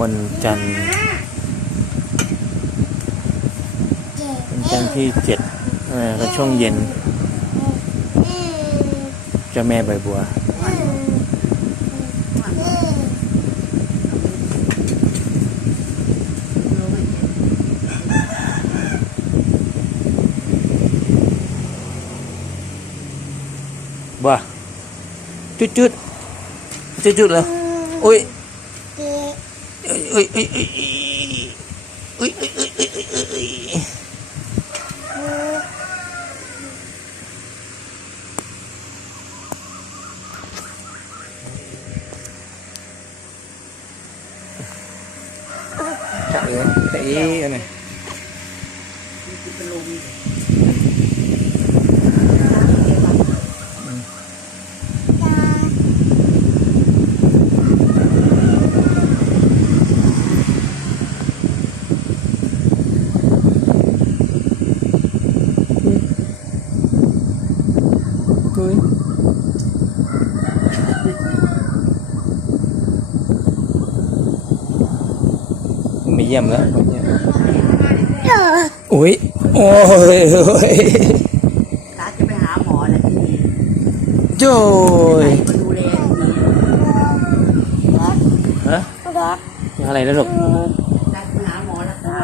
วันจันทร์วันจันทร์ที่เจ็ดเออก็ช่วงเย็นเจ้าแม่ใบบัวว่าจุดจุดจุดจุดแล้วอุ้ย อุ้ยอุ้ยอุ้ยอุ้ยอุ้ยอุ้ยอุ้ยอุ้ มาเยี่ยมแล้วเยี่ยมอ้ยโอ้ยตาจะไปหาหมอแล้วโจอยมาดูแลฮะอะไรแล้วลูกตาไปหาหมอรักษา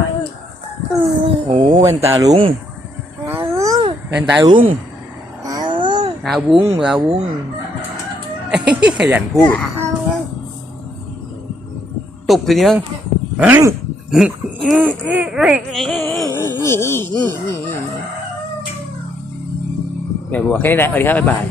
โอ้เป็นตาลุงเป็นตาลุง ลาวุ้งลาวุ้งขยันพูด ตุบทีนี้มั้งแบบบัวแค่นี้แหละสวัสดีครับบ๊ายบาย